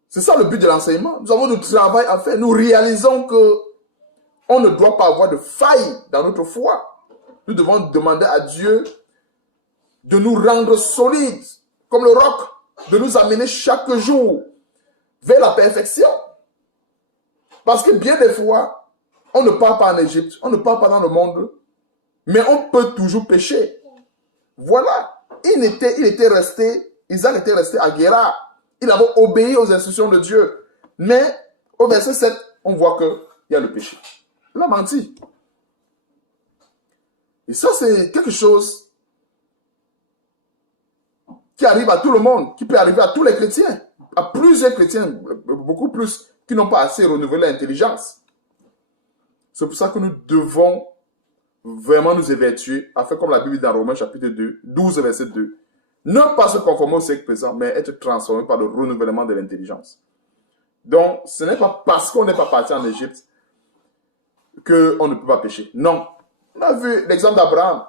C'est ça le but de l'enseignement. Nous avons du travail à faire. Nous réalisons que on ne doit pas avoir de faille dans notre foi. Nous devons demander à Dieu de nous rendre solides, comme le roc, de nous amener chaque jour vers la perfection. Parce que bien des fois, on ne part pas en Égypte, on ne part pas dans le monde Mais on peut toujours pécher. Voilà. Isaac était resté à Guérar. Il avait obéi aux instructions de Dieu. Mais au verset 7, on voit qu'il y a le péché. Il a menti. Et ça, c'est quelque chose qui arrive à tout le monde, qui peut arriver à tous les chrétiens, à plusieurs chrétiens, beaucoup plus, qui n'ont pas assez renouvelé l'intelligence. C'est pour ça que nous devons vraiment nous évertuer, afin, comme la Bible dit dans Romains chapitre 12, verset 2, ne pas se conformer au siècle présent, mais être transformé par le renouvellement de l'intelligence. Donc, ce n'est pas parce qu'on n'est pas parti en Égypte qu'on ne peut pas pécher. Non. On a vu l'exemple d'Abraham.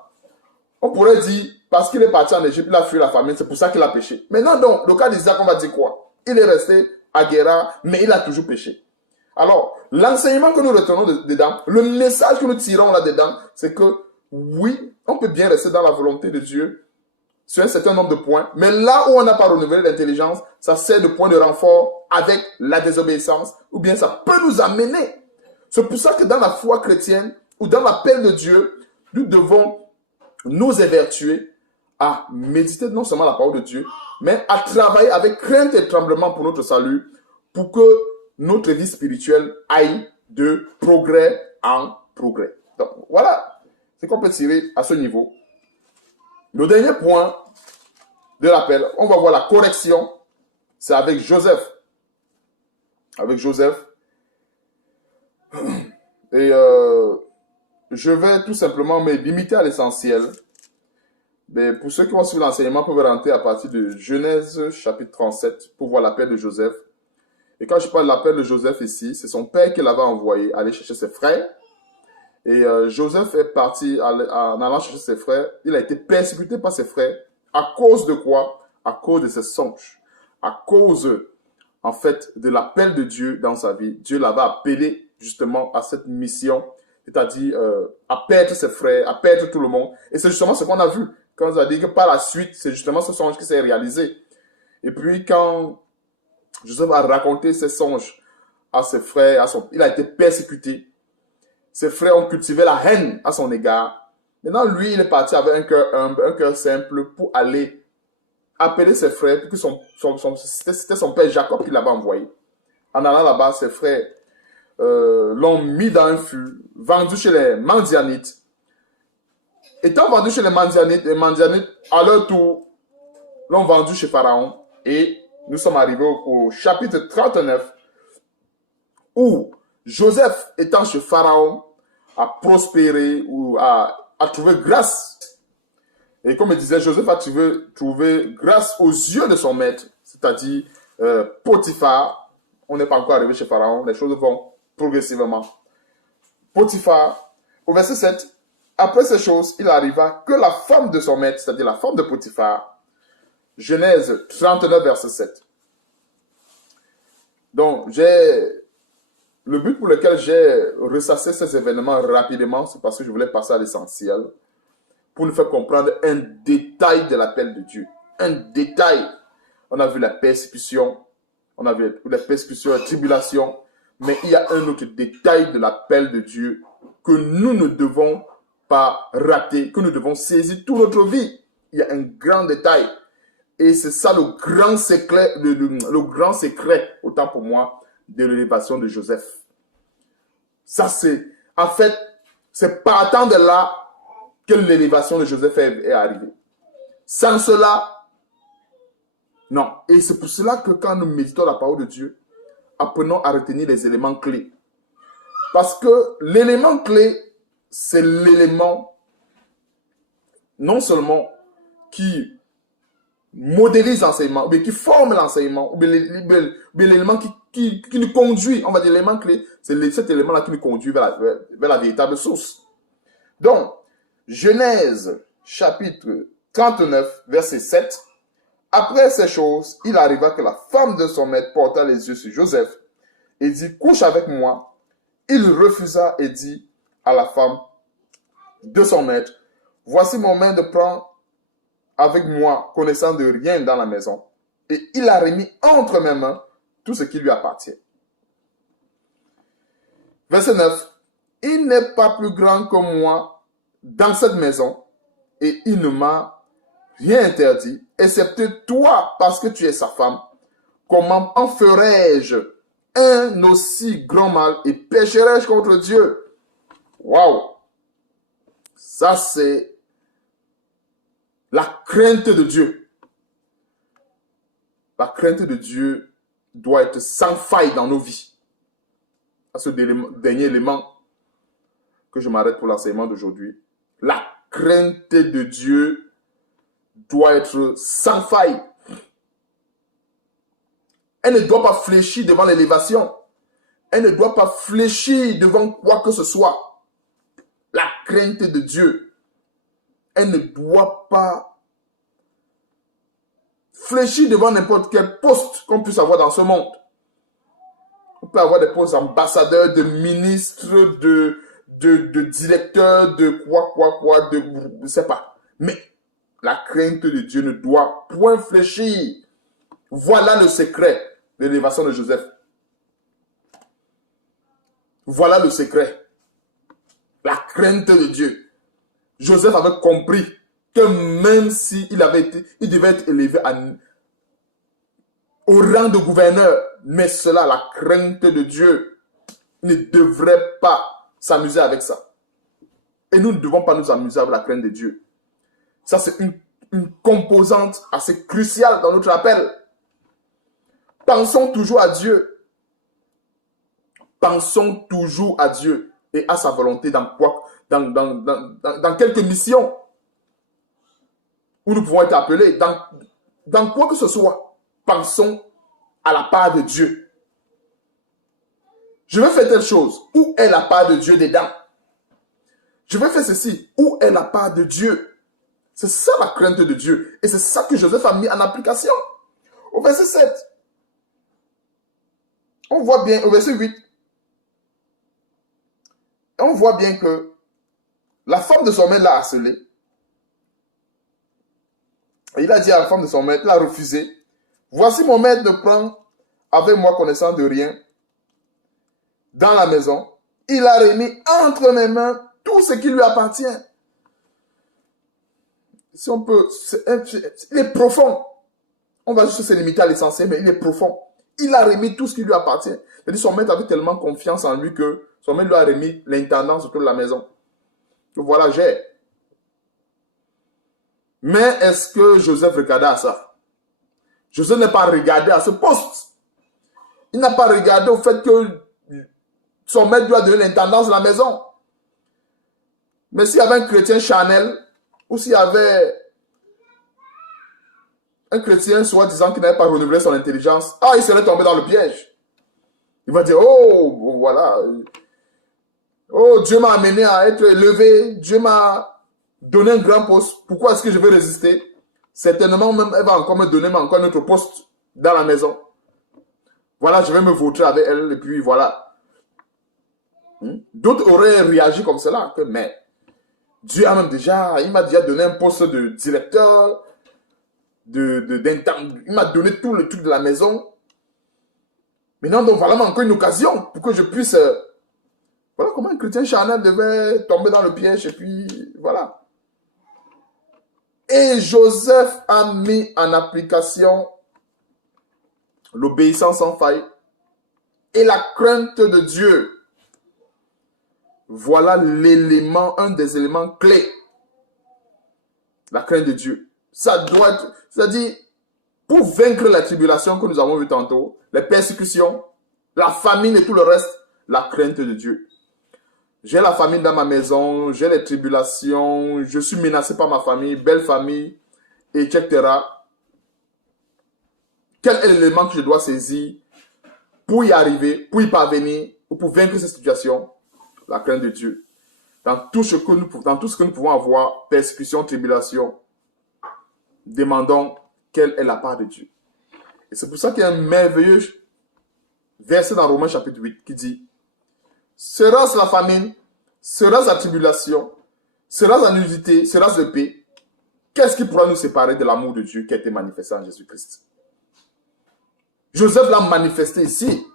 On pourrait dire, parce qu'il est parti en Égypte, il a fui la famine, c'est pour ça qu'il a péché. Maintenant, donc, le cas d'Isaac, on va dire quoi? Il est resté à Guérar, mais il a toujours péché. Alors, l'enseignement que nous retenons dedans, le message que nous tirons là-dedans, c'est que oui, on peut bien rester dans la volonté de Dieu sur un certain nombre de points, mais là où on n'a pas renouvelé l'intelligence, ça sert de point de renfort avec la désobéissance, ou bien ça peut nous amener. C'est pour ça que dans la foi chrétienne, ou dans l'appel de Dieu, nous devons nous évertuer à méditer non seulement la parole de Dieu, mais à travailler avec crainte et tremblement pour notre salut, pour que notre vie spirituelle aille de progrès en progrès. Donc, voilà ce qu'on peut tirer à ce niveau. Le dernier point de l'appel, on va voir la correction, c'est avec Joseph. Avec Joseph. Et je vais tout simplement me limiter à l'essentiel. Mais pour ceux qui vont suivre l'enseignement, peuvent rentrer à partir de Genèse chapitre 37 pour voir l'appel de Joseph. Et quand je parle de l'appel de Joseph ici, c'est son père qui l'avait envoyé aller chercher ses frères. Et Joseph est parti en allant chercher ses frères. Il a été persécuté par ses frères. À cause de quoi? À cause de ses songes. À cause, en fait, de l'appel de Dieu dans sa vie. Dieu l'avait appelé justement à cette mission, c'est-à-dire à perdre ses frères, à perdre tout le monde. Et c'est justement ce qu'on a vu. Quand on a dit que par la suite, c'est justement ce songe qui s'est réalisé. Et puis quand Joseph a raconté ses songes à ses frères, il a été persécuté. Ses frères ont cultivé la haine à son égard. Maintenant, lui, il est parti avec un cœur humble, un cœur simple pour aller appeler ses frères, puisque c'était son père Jacob qui l'avait envoyé. En allant là-bas, ses frères l'ont mis dans un fût, vendu chez les Mandianites. Étant vendu chez les Mandianites à leur tour, l'ont vendu chez Pharaon. Et nous sommes arrivés au chapitre 39, où Joseph, étant chez Pharaon, a prospéré ou a trouvé grâce. Et comme je disais, Joseph a trouvé grâce aux yeux de son maître, c'est-à-dire Potiphar. On n'est pas encore arrivé chez Pharaon, les choses vont progressivement. Potiphar, au verset 7, après ces choses, il arriva que la femme de son maître, c'est-à-dire la femme de Potiphar, Genèse 39, verset 7. Donc, le but pour lequel j'ai ressassé ces événements rapidement, c'est parce que je voulais passer à l'essentiel, pour nous faire comprendre un détail de l'appel de Dieu. Un détail. On a vu la persécution, on a vu la persécution, la tribulation, mais il y a un autre détail de l'appel de Dieu que nous ne devons pas rater, que nous devons saisir toute notre vie. Il y a un grand détail. Et c'est ça le grand secret, le grand secret, autant pour moi, de l'élévation de Joseph. Ça, c'est, en fait, c'est partant de là que l'élévation de Joseph est arrivée. Sans cela, non. Et c'est pour cela que quand nous méditons la parole de Dieu, apprenons à retenir les éléments clés. Parce que l'élément clé, c'est l'élément non seulement qui modélise l'enseignement, mais qui forme l'enseignement, mais l'élément qui nous conduit, on va dire l'élément clé, c'est cet élément-là qui nous conduit vers la véritable source. Donc, Genèse, chapitre 39, verset 7, après ces choses, il arriva que la femme de son maître porta les yeux sur Joseph et dit, couche avec moi. Il refusa et dit à la femme de son maître, voici mon maître de prendre avec moi, connaissant de rien dans la maison. Et il a remis entre mes mains tout ce qui lui appartient. Verset 9. Il n'est pas plus grand que moi, dans cette maison et il ne m'a rien interdit, excepté toi, parce que tu es sa femme. Comment en ferais-je un aussi grand mal et pécherais-je contre Dieu? Waouh! Ça, c'est la crainte de Dieu. La crainte de Dieu doit être sans faille dans nos vies. À ce dernier élément que je m'arrête pour l'enseignement d'aujourd'hui. La crainte de Dieu doit être sans faille. Elle ne doit pas fléchir devant l'élévation. Elle ne doit pas fléchir devant quoi que ce soit. La crainte de Dieu. Elle ne doit pas fléchir devant n'importe quel poste qu'on puisse avoir dans ce monde. On peut avoir des postes d'ambassadeurs, de ministres, de directeurs, de quoi, je ne sais pas. Mais la crainte de Dieu ne doit point fléchir. Voilà le secret de l'élévation de Joseph. Voilà le secret. La crainte de Dieu. Joseph avait compris que même s'il il devait être élevé au rang de gouverneur, mais cela, la crainte de Dieu, ne devrait pas s'amuser avec ça. Et nous ne devons pas nous amuser avec la crainte de Dieu. Ça, c'est une composante assez cruciale dans notre appel. Pensons toujours à Dieu. Pensons toujours à Dieu et à sa volonté dans quelques missions où nous pouvons être appelés. Dans quoi que ce soit, pensons à la part de Dieu. Je vais faire telle chose. Où est la part de Dieu dedans? Je vais faire ceci. Où est la part de Dieu? C'est ça la crainte de Dieu. Et c'est ça que Joseph a mis en application. Au verset 7. On voit bien, au verset 8. On voit bien que la femme de son maître l'a harcelé. Et il a dit à la femme de son maître, il a refusé. Voici mon maître ne prend avec moi connaissance de rien dans la maison. Il a remis entre mes mains tout ce qui lui appartient. Si on peut, il est profond. On va juste se limiter à l'essentiel, mais il est profond. Il a remis tout ce qui lui appartient. C'est-à-dire son maître avait tellement confiance en lui que son maître lui a remis l'intendance autour de la maison. Donc voilà, j'ai. Mais est-ce que Joseph regardait à ça? Joseph n'a pas regardé à ce poste. Il n'a pas regardé au fait que son maître lui a donné l'intendance de la maison. Mais s'il y avait un chrétien charnel, ou s'il y avait un chrétien soi-disant qui n'avait pas renouvelé son intelligence, il serait tombé dans le piège. Il va dire, oh, voilà. Oh, Dieu m'a amené à être élevé. Dieu m'a donné un grand poste. Pourquoi est-ce que je vais résister? Certainement, même, elle va encore me donner encore un autre poste dans la maison. Voilà, je vais me vautrer avec elle et puis voilà. D'autres auraient réagi comme cela. Mais Dieu a même il m'a déjà donné un poste de directeur, il m'a donné tout le truc de la maison. Maintenant, donc voilà encore une occasion pour que je puisse... voilà comment un chrétien charnel devait tomber dans le piège et puis voilà. Et Joseph a mis en application l'obéissance sans faille et la crainte de Dieu. Voilà l'élément, un des éléments clés. La crainte de Dieu. Ça doit être, c'est-à-dire, pour vaincre la tribulation que nous avons vu tantôt, les persécutions, la famine et tout le reste, la crainte de Dieu. J'ai la famine dans ma maison, j'ai les tribulations, je suis menacé par ma famille, belle famille, etc. Quel est l'élément que je dois saisir pour y arriver, pour y parvenir, ou pour vaincre cette situation? La crainte de Dieu. Dans tout ce que nous pouvons avoir, persécution, tribulation, demandons quelle est la part de Dieu. Et c'est pour ça qu'il y a un merveilleux verset dans Romains chapitre 8 qui dit: sera-ce la famine, sera-ce la tribulation, sera-ce la nudité, sera-ce le paix? Qu'est-ce qui pourra nous séparer de l'amour de Dieu qui a été manifesté en Jésus-Christ? Joseph l'a manifesté ici.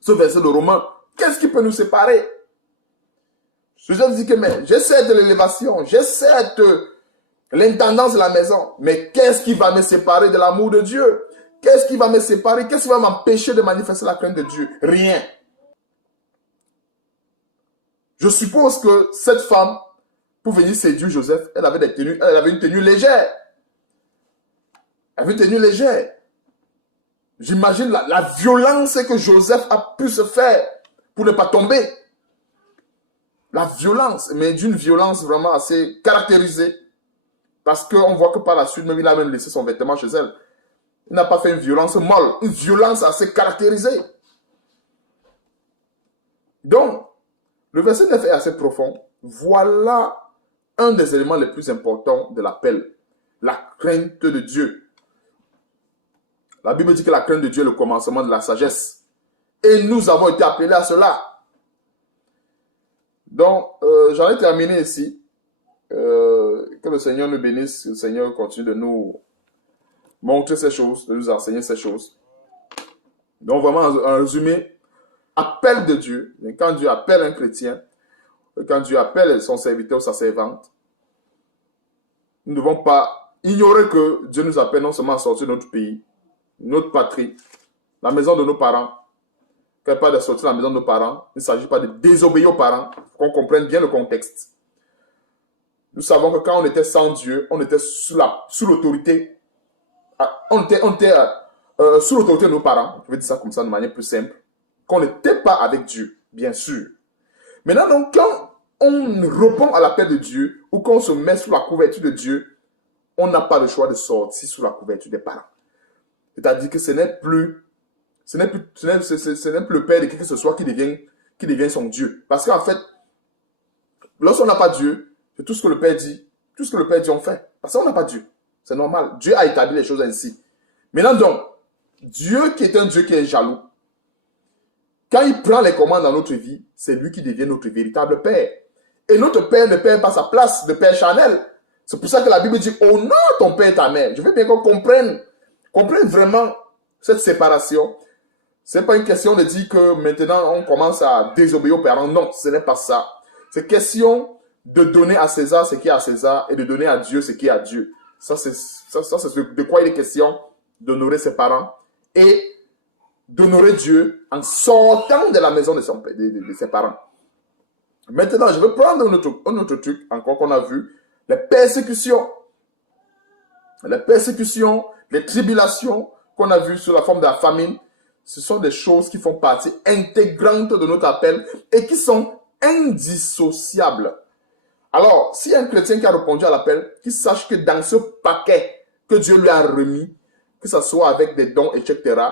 Ce verset de Romains, qu'est-ce qui peut nous séparer? Joseph dit que mais j'ai certes l'élévation, j'ai certes l'intendance de la maison, mais qu'est-ce qui va me séparer de l'amour de Dieu? Qu'est-ce qui va me séparer? Qu'est-ce qui va m'empêcher de manifester la crainte de Dieu? Rien. Je suppose que cette femme, pour venir séduire Joseph, elle avait une tenue légère. Elle avait une tenue légère. J'imagine la violence que Joseph a pu se faire pour ne pas tomber. La violence, mais d'une violence vraiment assez caractérisée. Parce qu'on voit que par la suite, même il a même laissé son vêtement chez elle. Il n'a pas fait une violence molle, une violence assez caractérisée. Donc, le verset 9 est assez profond. Voilà un des éléments les plus importants de l'appel. La crainte de Dieu. La Bible dit que la crainte de Dieu est le commencement de la sagesse. Et nous avons été appelés à cela. Donc, j'en ai terminé ici. Que le Seigneur nous bénisse, que le Seigneur continue de nous montrer ces choses, de nous enseigner ces choses. Donc, vraiment, en résumé, appel de Dieu. Quand Dieu appelle un chrétien, quand Dieu appelle son serviteur ou sa servante, nous ne devons pas ignorer que Dieu nous appelle non seulement à sortir de notre pays, notre patrie, la maison de nos parents. Quand il parle de sortir de la maison de nos parents, il ne s'agit pas de désobéir aux parents, qu'on comprenne bien le contexte. Nous savons que quand on était sans Dieu, on était sous l'autorité. On était sous l'autorité de nos parents. Je vais dire ça comme ça de manière plus simple. Qu'on n'était pas avec Dieu, bien sûr. Maintenant, donc, quand on répond à l'appel de Dieu ou qu'on se met sous la couverture de Dieu, on n'a pas le choix de sortir sous la couverture des parents. C'est-à-dire que ce n'est plus le père de qui que ce soit qui devient son Dieu. Parce qu'en fait, lorsqu'on n'a pas Dieu, c'est tout ce que le Père dit. Tout ce que le Père dit, on fait. Parce qu'on n'a pas Dieu. C'est normal. Dieu a établi les choses ainsi. Maintenant donc, Dieu qui est un Dieu qui est jaloux, quand il prend les commandes dans notre vie, c'est lui qui devient notre véritable Père. Et notre Père ne perd pas sa place de Père charnel. C'est pour ça que la Bible dit, honore ton Père et ta mère. Je veux bien qu'on comprenne vraiment cette séparation. Ce n'est pas une question de dire que maintenant on commence à désobéir aux parents. Non, ce n'est pas ça. C'est question de donner à César ce qui est à César et de donner à Dieu ce qui est à Dieu. Ça, c'est de quoi il est question, d'honorer ses parents et d'honorer Dieu en sortant de la maison de ses parents. Maintenant, je vais prendre un autre truc encore qu'on a vu, les persécutions. Les persécutions, les tribulations qu'on a vues sous la forme de la famine, ce sont des choses qui font partie intégrante de notre appel et qui sont indissociables. Alors, si un chrétien qui a répondu à l'appel, qu'il sache que dans ce paquet que Dieu lui a remis, que ce soit avec des dons, etc.,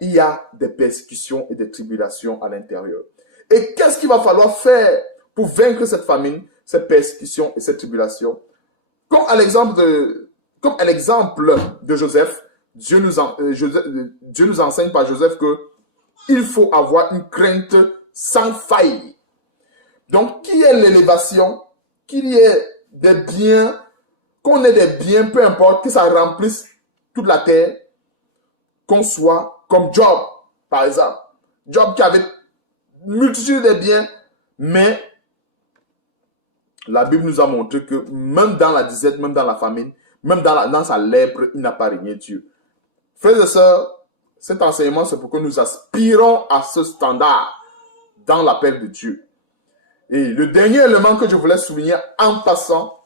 il y a des persécutions et des tribulations à l'intérieur. Et qu'est-ce qu'il va falloir faire pour vaincre cette famine, ces persécutions et ces tribulations? Comme à l'exemple de Joseph, Dieu nous enseigne par Joseph que il faut avoir une crainte sans faille. Donc, qu'il y ait l'élévation, qu'il y ait des biens, qu'on ait des biens, peu importe, que ça remplisse toute la terre, qu'on soit comme Job, par exemple. Job qui avait une multitude de biens, mais la Bible nous a montré que même dans la disette, même dans la famine, même dans sa lèpre, il n'a pas régné Dieu. Frères et sœurs, cet enseignement, c'est pour que nous aspirons à ce standard dans l'appel de Dieu. Et le dernier élément que je voulais souligner en passant,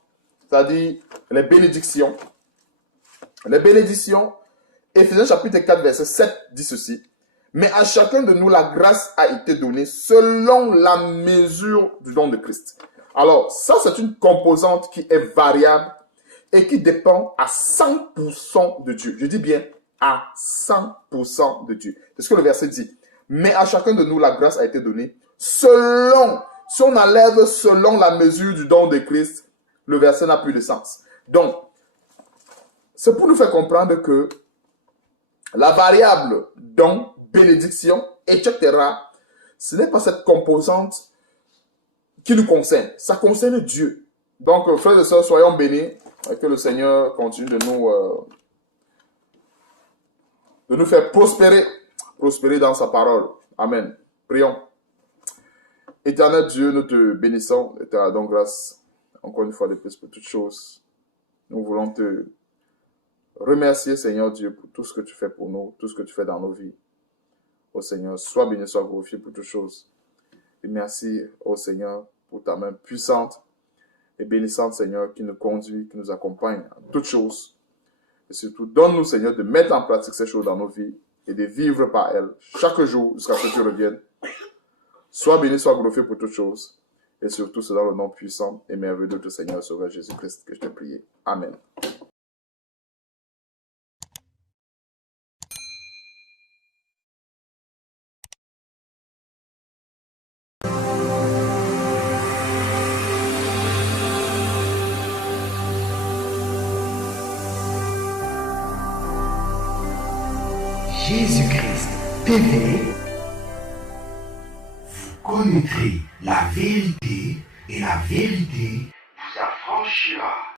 c'est-à-dire les bénédictions. Les bénédictions, Éphésiens chapitre 4, verset 7 dit ceci. Mais à chacun de nous, la grâce a été donnée selon la mesure du don de Christ. Alors, ça, c'est une composante qui est variable et qui dépend à 100% de Dieu. Je dis bien à 100% de Dieu. C'est ce que le verset dit. Mais à chacun de nous, la grâce a été donnée selon. Si on enlève selon la mesure du don de Christ, le verset n'a plus de sens. Donc, c'est pour nous faire comprendre que la variable don, bénédiction, etc., ce n'est pas cette composante qui nous concerne. Ça concerne Dieu. Donc, frères et sœurs, soyons bénis et que le Seigneur continue de nous faire prospérer dans sa parole. Amen. Prions. Éternel Dieu, nous te bénissons et te rendons grâce encore une fois de plus pour toutes choses. Nous voulons te remercier, Seigneur Dieu, pour tout ce que tu fais pour nous, tout ce que tu fais dans nos vies. Ô Seigneur, sois béni, sois glorifié pour toutes choses. Et merci, ô Seigneur, pour ta main puissante et bénissante, Seigneur, qui nous conduit, qui nous accompagne en toutes choses. Et surtout, donne-nous, Seigneur, de mettre en pratique ces choses dans nos vies et de vivre par elles chaque jour jusqu'à ce que tu reviennes. Sois béni, sois glorifié pour toutes choses. Et surtout, c'est dans le nom puissant et merveilleux de notre Seigneur Sauveur Jésus-Christ que je t'ai prié. Amen. Jésus-Christ TV, vous connaîtrez la vérité et la vérité vous affranchira.